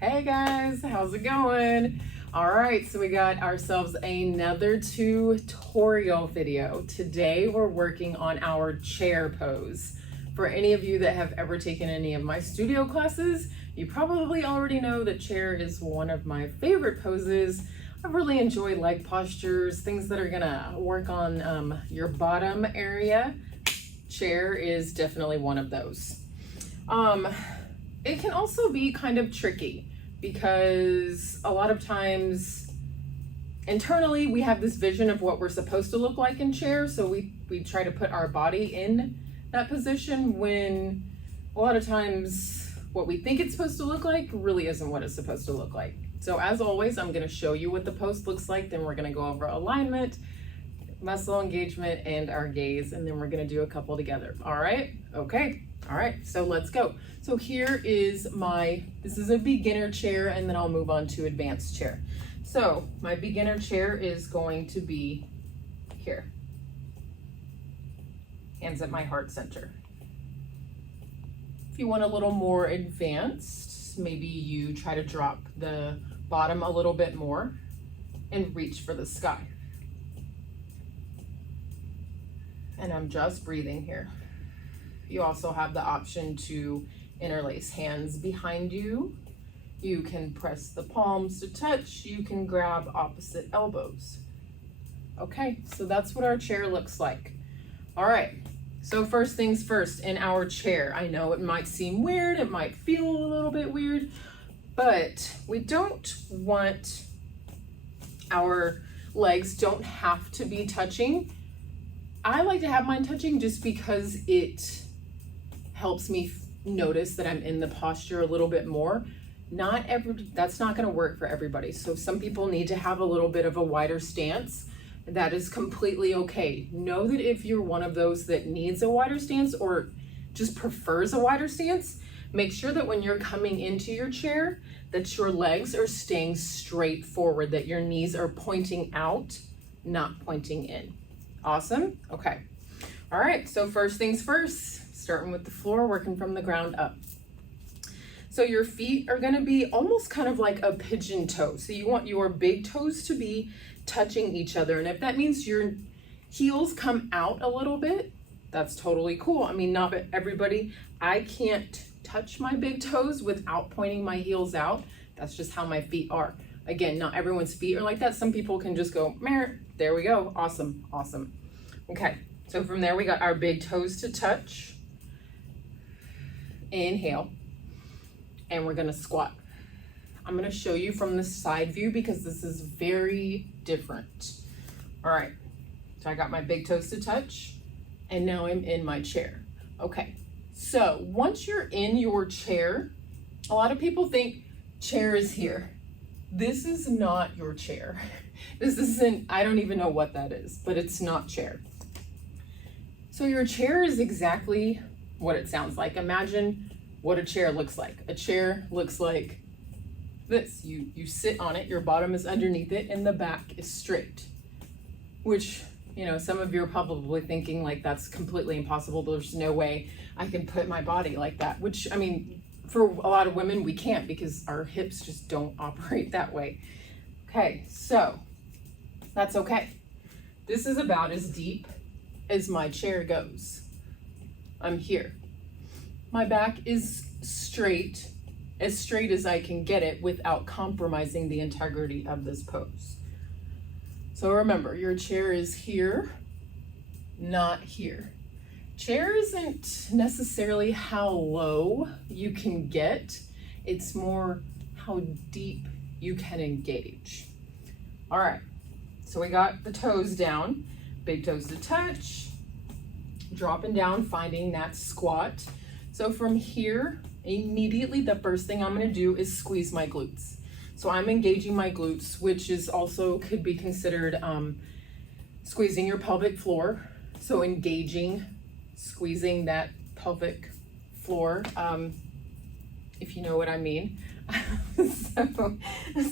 Hey guys, how's it going? All right, so we got ourselves another tutorial video. Today we're working on our chair pose. For any of you that have ever taken any of my studio classes, you probably already know that chair is one of my favorite poses. I really enjoy leg postures, things that are gonna work on your bottom area. Chair is definitely one of those. It can also be kind of tricky because a lot of times internally we have this vision of what we're supposed to look like in chair, so we try to put our body in that position when a lot of times what we think it's supposed to look like really isn't what it's supposed to look like. So as always, I'm going to show you what the pose looks like, then we're going to go over alignment, muscle engagement, and our gaze, and then we're going to do a couple together. All right? Okay. All right, so let's go. So here is this is a beginner chair, and then I'll move on to advanced chair. So my beginner chair is going to be here. Hands at my heart center. If you want a little more advanced, maybe you try to drop the bottom a little bit more and reach for the sky. And I'm just breathing here. You also have the option to interlace hands behind you. You can press the palms to touch. You can grab opposite elbows. Okay, so that's what our chair looks like. All right, so first things first, in our chair, I know it might seem weird, it might feel a little bit weird, but we don't want our legs don't have to be touching. I like to have mine touching just because it helps me notice that I'm in the posture a little bit more. That's not going to work for everybody. So some people need to have a little bit of a wider stance. That is completely okay. Know that if you're one of those that needs a wider stance or just prefers a wider stance, make sure that when you're coming into your chair, that your legs are staying straight forward, that your knees are pointing out, not pointing in. Awesome? Okay. All right, so first things first, starting with the floor, working from the ground up. So your feet are gonna be almost kind of like a pigeon toe. So you want your big toes to be touching each other. And if that means your heels come out a little bit, that's totally cool. I mean, not everybody, I can't touch my big toes without pointing my heels out. That's just how my feet are. Again, not everyone's feet are like that. Some people can just go, meh, there we go. Awesome, awesome. Okay, so from there we got our big toes to touch. Inhale, and we're gonna squat. I'm gonna show you from the side view because this is very different. All right, so I got my big toes to touch, and now I'm in my chair. Okay, so once you're in your chair, a lot of people think chair is here. This is not your chair. This isn't, I don't even know what that is, but it's not chair. So your chair is exactly what it sounds like. Imagine what a chair looks like. A chair looks like this. You sit on it, your bottom is underneath it, and the back is straight. Which, you know, some of you are probably thinking like that's completely impossible. There's no way I can put my body like that. Which, I mean, for a lot of women, we can't because our hips just don't operate that way. Okay, so that's okay. This is about as deep as my chair goes. I'm here. My back is straight as I can get it without compromising the integrity of this pose. So remember, your chair is here, not here. Chair isn't necessarily how low you can get, it's more how deep you can engage. All right, so we got the toes down, big toes to touch, dropping down, finding that squat. So from here, immediately the first thing I'm gonna do is squeeze my glutes. So I'm engaging my glutes, which is also could be considered squeezing your pelvic floor. So engaging, squeezing that pelvic floor, if you know what I mean.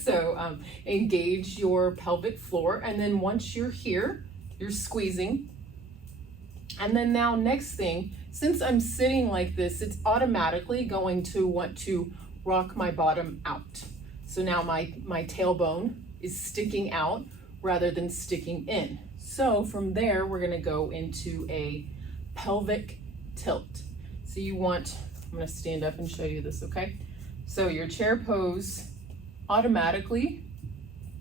so engage your pelvic floor, and then once you're here, you're squeezing. And then now next thing, since I'm sitting like this, it's automatically going to want to rock my bottom out. So now my tailbone is sticking out rather than sticking in. So from there, we're gonna go into a pelvic tilt. So you want, I'm gonna stand up and show you this, okay? So your chair pose, automatically,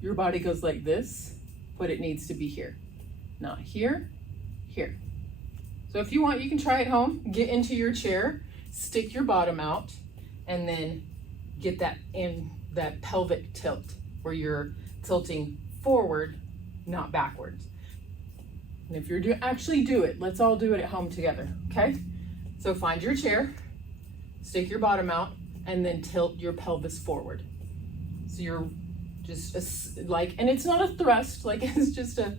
your body goes like this, but it needs to be here. Not here, here. So if you want, you can try it home, get into your chair, stick your bottom out, and then get that in that pelvic tilt where you're tilting forward, not backwards. And if you're actually do it, let's all do it at home together, okay? So find your chair, stick your bottom out, and then tilt your pelvis forward. So you're just and it's not a thrust, like it's just a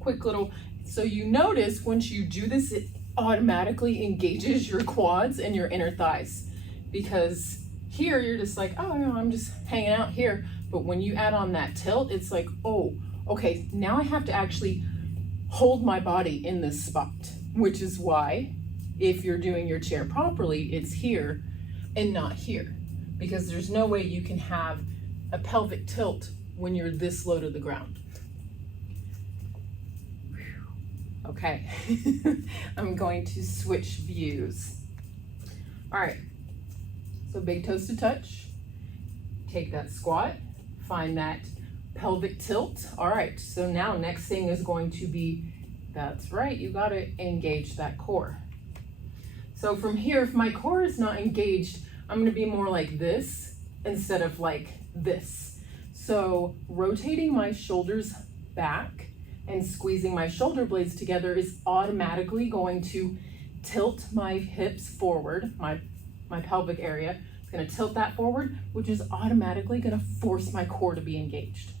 quick little, so you notice once you do this, it automatically engages your quads and your inner thighs. Because here you're just like, oh no, I'm just hanging out here. But when you add on that tilt, it's like, oh, okay, now I have to actually hold my body in this spot, which is why if you're doing your chair properly, it's here and not here, because there's no way you can have a pelvic tilt when you're this low to the ground. Okay, I'm going to switch views. All right, so big toes to touch, take that squat, find that pelvic tilt. All right, so now next thing is going to be, that's right, you gotta engage that core. So from here, if my core is not engaged, I'm gonna be more like this instead of like this. So rotating my shoulders back and squeezing my shoulder blades together is automatically going to tilt my hips forward, my pelvic area. It's gonna tilt that forward, which is automatically gonna force my core to be engaged.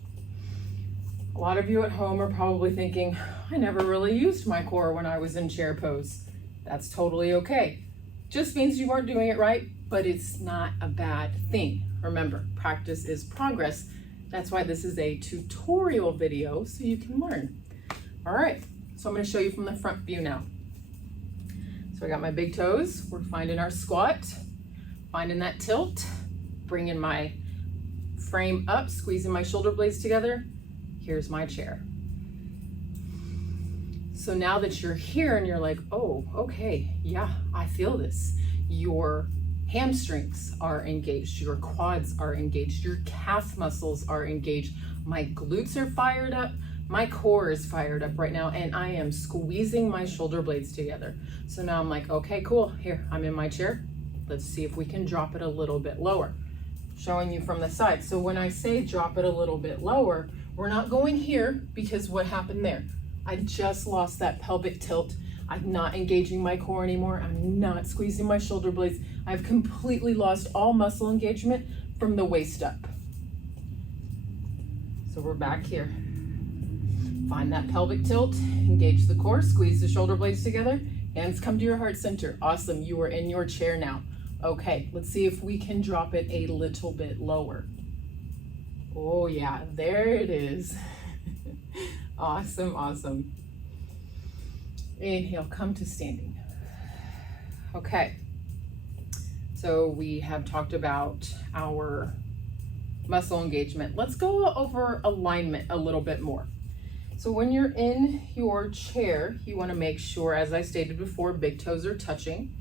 A lot of you at home are probably thinking, I never really used my core when I was in chair pose. That's totally okay. Just means you weren't doing it right, but it's not a bad thing. Remember, practice is progress. That's why this is a tutorial video, so you can learn. All right, so I'm gonna show you from the front view now. So I got my big toes. We're finding our squat, finding that tilt, bringing my frame up, squeezing my shoulder blades together. Here's my chair. So now that you're here and you're like, oh, okay, yeah, I feel this. Your hamstrings are engaged, your quads are engaged, your calf muscles are engaged, my glutes are fired up, my core is fired up right now, and I am squeezing my shoulder blades together. So now I'm like, okay, cool, here, I'm in my chair. Let's see if we can drop it a little bit lower. Showing you from the side. So when I say drop it a little bit lower, we're not going here, because what happened there? I just lost that pelvic tilt. I'm not engaging my core anymore. I'm not squeezing my shoulder blades. I've completely lost all muscle engagement from the waist up. So we're back here. Find that pelvic tilt, engage the core, squeeze the shoulder blades together, hands come to your heart center. Awesome, you are in your chair now. Okay, let's see if we can drop it a little bit lower. Oh yeah, there it is. Awesome, awesome. Inhale, come to standing. Okay, so we have talked about our muscle engagement. Let's go over alignment a little bit more. So when you're in your chair, you want to make sure, as I stated before, big toes are touching.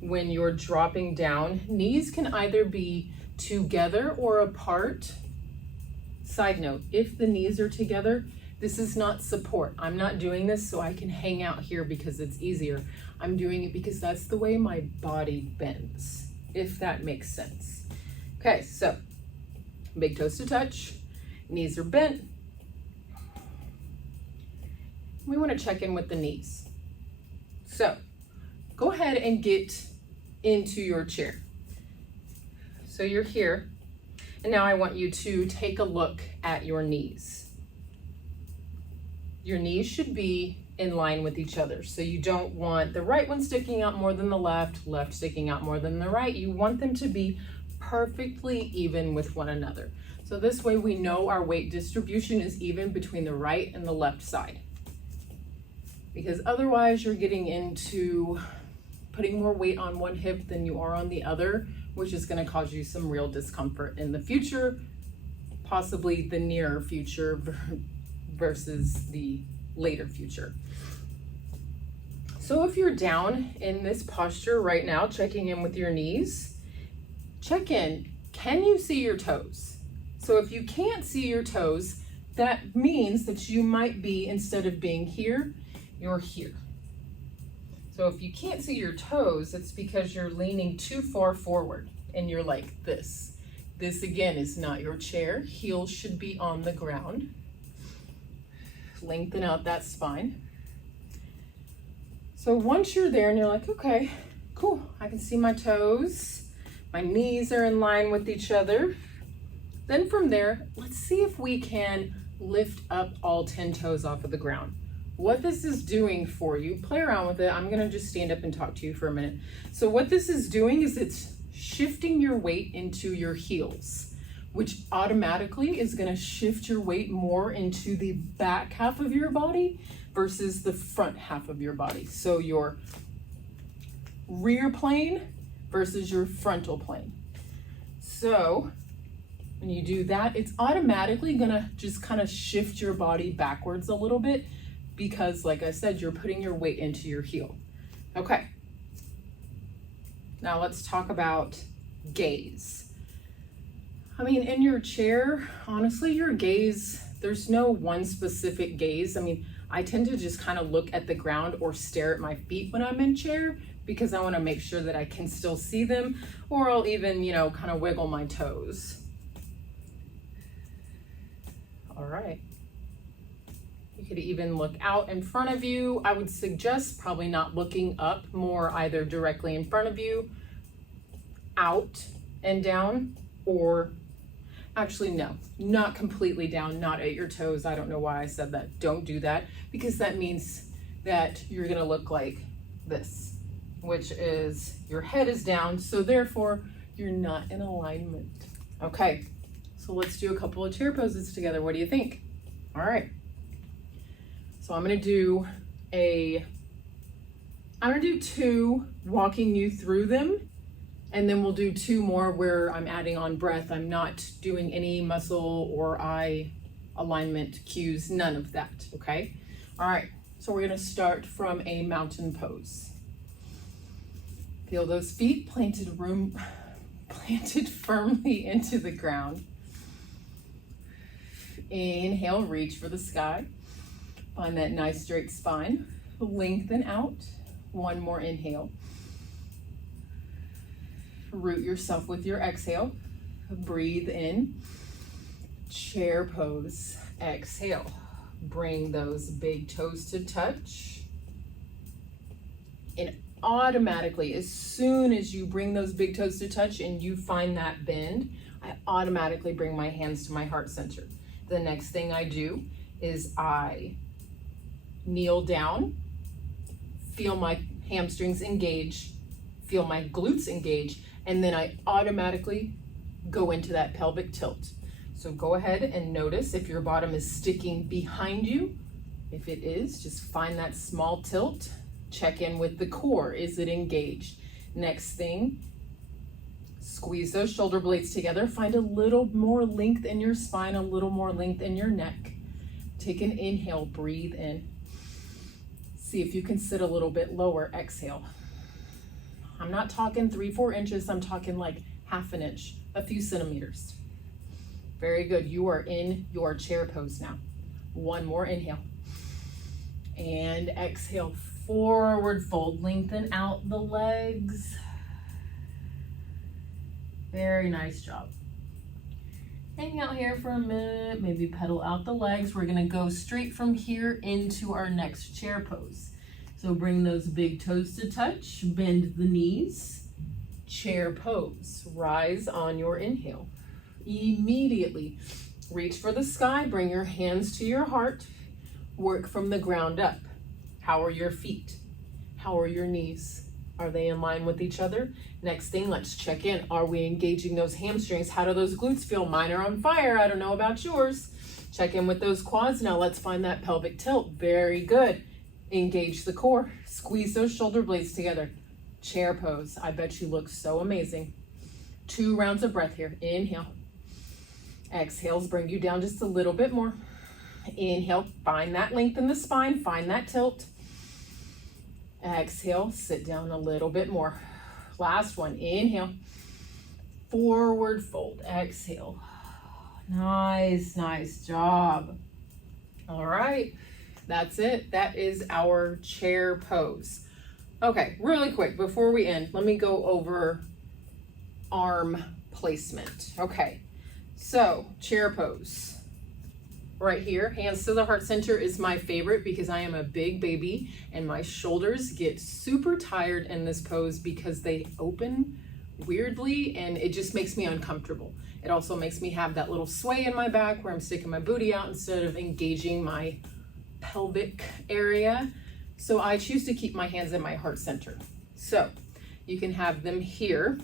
When you're dropping down, knees can either be together or apart. Side note, if the knees are together, this is not support. I'm not doing this so I can hang out here because it's easier. I'm doing it because that's the way my body bends, if that makes sense. Okay, so big toes to touch, knees are bent. We want to check in with the knees. So go ahead and get into your chair. So you're here, and now I want you to take a look at your knees. Your knees should be in line with each other. So you don't want the right one sticking out more than the left sticking out more than the right. You want them to be perfectly even with one another. So this way we know our weight distribution is even between the right and the left side. Because otherwise you're getting into putting more weight on one hip than you are on the other, which is going to cause you some real discomfort in the future, possibly the near future versus the later future. So if you're down in this posture right now, checking in with your knees, check in. Can you see your toes? So if you can't see your toes, that means that you might be, instead of being here, you're here. So if you can't see your toes, it's because you're leaning too far forward and you're like this. This again is not your chair. Heels should be on the ground. Lengthen out that spine. So once you're there and you're like, okay, cool, I can see my toes. My knees are in line with each other. Then from there, let's see if we can lift up all 10 toes off of the ground. What this is doing for you, play around with it. I'm gonna just stand up and talk to you for a minute. So what this is doing is it's shifting your weight into your heels, which automatically is gonna shift your weight more into the back half of your body versus the front half of your body. So your rear plane versus your frontal plane. So when you do that, it's automatically gonna just kind of shift your body backwards a little bit because, like I said, you're putting your weight into your heel. Okay. Now let's talk about gaze. I mean, in your chair, honestly, your gaze, there's no one specific gaze. I mean, I tend to just kind of look at the ground or stare at my feet when I'm in chair because I want to make sure that I can still see them, or I'll even, kind of wiggle my toes. All right. You could even look out in front of you. I would suggest probably not looking up, more either directly in front of you, out and down, or actually no, not completely down, not at your toes. I don't know why I said that. Don't do that, because that means that you're gonna look like this, which is your head is down, so therefore you're not in alignment. Okay, so let's do a couple of chair poses together. What do you think? All right. So I'm gonna do two, walking you through them, and then we'll do two more where I'm adding on breath. I'm not doing any muscle or eye alignment cues, none of that, okay? All right, so we're gonna start from a mountain pose. Feel those feet planted firmly into the ground. Inhale, reach for the sky. Find that nice straight spine. Lengthen out. One more inhale. Root yourself with your exhale. Breathe in. Chair pose. Exhale. Bring those big toes to touch. And automatically, as soon as you bring those big toes to touch and you find that bend, I automatically bring my hands to my heart center. The next thing I do is I kneel down, feel my hamstrings engage, feel my glutes engage, and then I automatically go into that pelvic tilt. So go ahead and notice if your bottom is sticking behind you. If it is, just find that small tilt. Check in with the core. Is it engaged? Next thing, squeeze those shoulder blades together. Find a little more length in your spine, a little more length in your neck. Take an inhale, breathe in. See if you can sit a little bit lower, exhale. I'm not talking 3-4 inches, I'm talking like half an inch, a few centimeters. Very good, you are in your chair pose now. One more inhale. And exhale, forward fold, lengthen out the legs. Very nice job. Hang out here for a minute, maybe pedal out the legs. We're gonna go straight from here into our next chair pose. So bring those big toes to touch, bend the knees, chair pose. Rise on your inhale. Immediately reach for the sky, bring your hands to your heart, work from the ground up. How are your feet? How are your knees? Are they in line with each other? Next thing, let's check in. Are we engaging those hamstrings? How do those glutes feel? Mine are on fire. I don't know about yours. Check in with those quads. Now let's find that pelvic tilt. Very good. Engage the core. Squeeze those shoulder blades together. chair pose. I bet you look so amazing. 2 rounds of breath here. Inhale. Exhales, bring you down just a little bit more. Inhale, find that length in the spine, find that tilt. Exhale, sit down a little bit more. Last one, inhale. Forward fold, exhale. Nice, nice job. All right, that's it. That is our chair pose. Okay, really quick, before we end, let me go over arm placement. Okay, so chair pose. Right here, hands to the heart center is my favorite because I am a big baby and my shoulders get super tired in this pose because they open weirdly and it just makes me uncomfortable. It also makes me have that little sway in my back where I'm sticking my booty out instead of engaging my pelvic area. So I choose to keep my hands in my heart center. So you can have them here.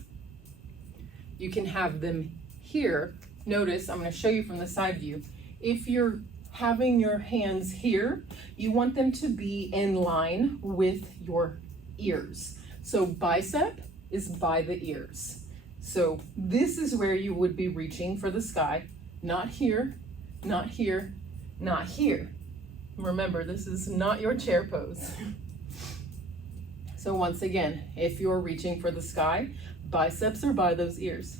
You can have them here. Notice, I'm going to show you from the side view. If you're having your hands here, you want them to be in line with your ears. So bicep is by the ears. So this is where you would be reaching for the sky, not here, not here, not here. Remember, this is not your chair pose. So once again, if you're reaching for the sky, biceps are by those ears.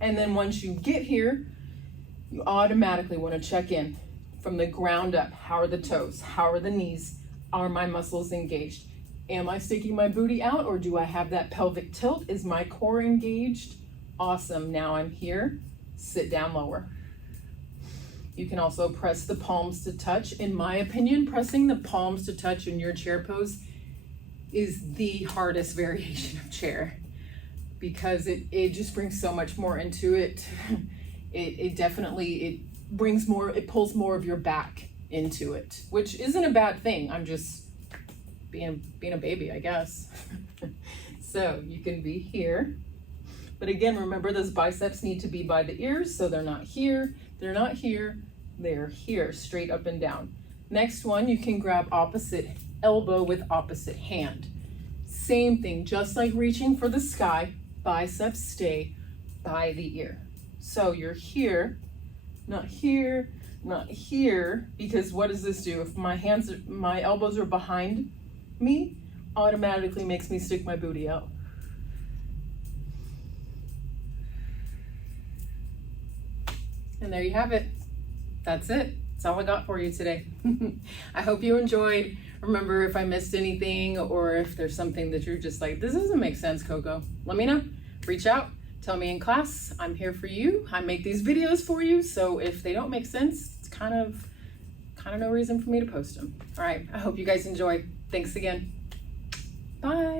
And then once you get here, you automatically want to check in from the ground up. How are the toes? How are the knees? Are my muscles engaged? Am I sticking my booty out or do I have that pelvic tilt? Is my core engaged? Awesome. Now I'm here. Sit down lower. You can also press the palms to touch. In my opinion, pressing the palms to touch in your chair pose is the hardest variation of chair because it just brings so much more into it. It definitely brings more, it pulls more of your back into it, which isn't a bad thing. I'm just being a baby, I guess. So you can be here. But again, remember those biceps need to be by the ears, so they're not here, they're not here, they're here, straight up and down. Next one, you can grab opposite elbow with opposite hand. Same thing, just like reaching for the sky, biceps stay by the ear. So you're here, not here, not here, because what does this do? If my elbows are behind me, automatically makes me stick my booty out. And there you have it. That's it. That's all I got for you today. I hope you enjoyed. Remember, if I missed anything or if there's something that you're just like, this doesn't make sense, Coco, let me know. Reach out. Tell me in class. I'm here for you. I make these videos for you. So if they don't make sense, it's kind of no reason for me to post them. All right. I hope you guys enjoyed. Thanks again. Bye.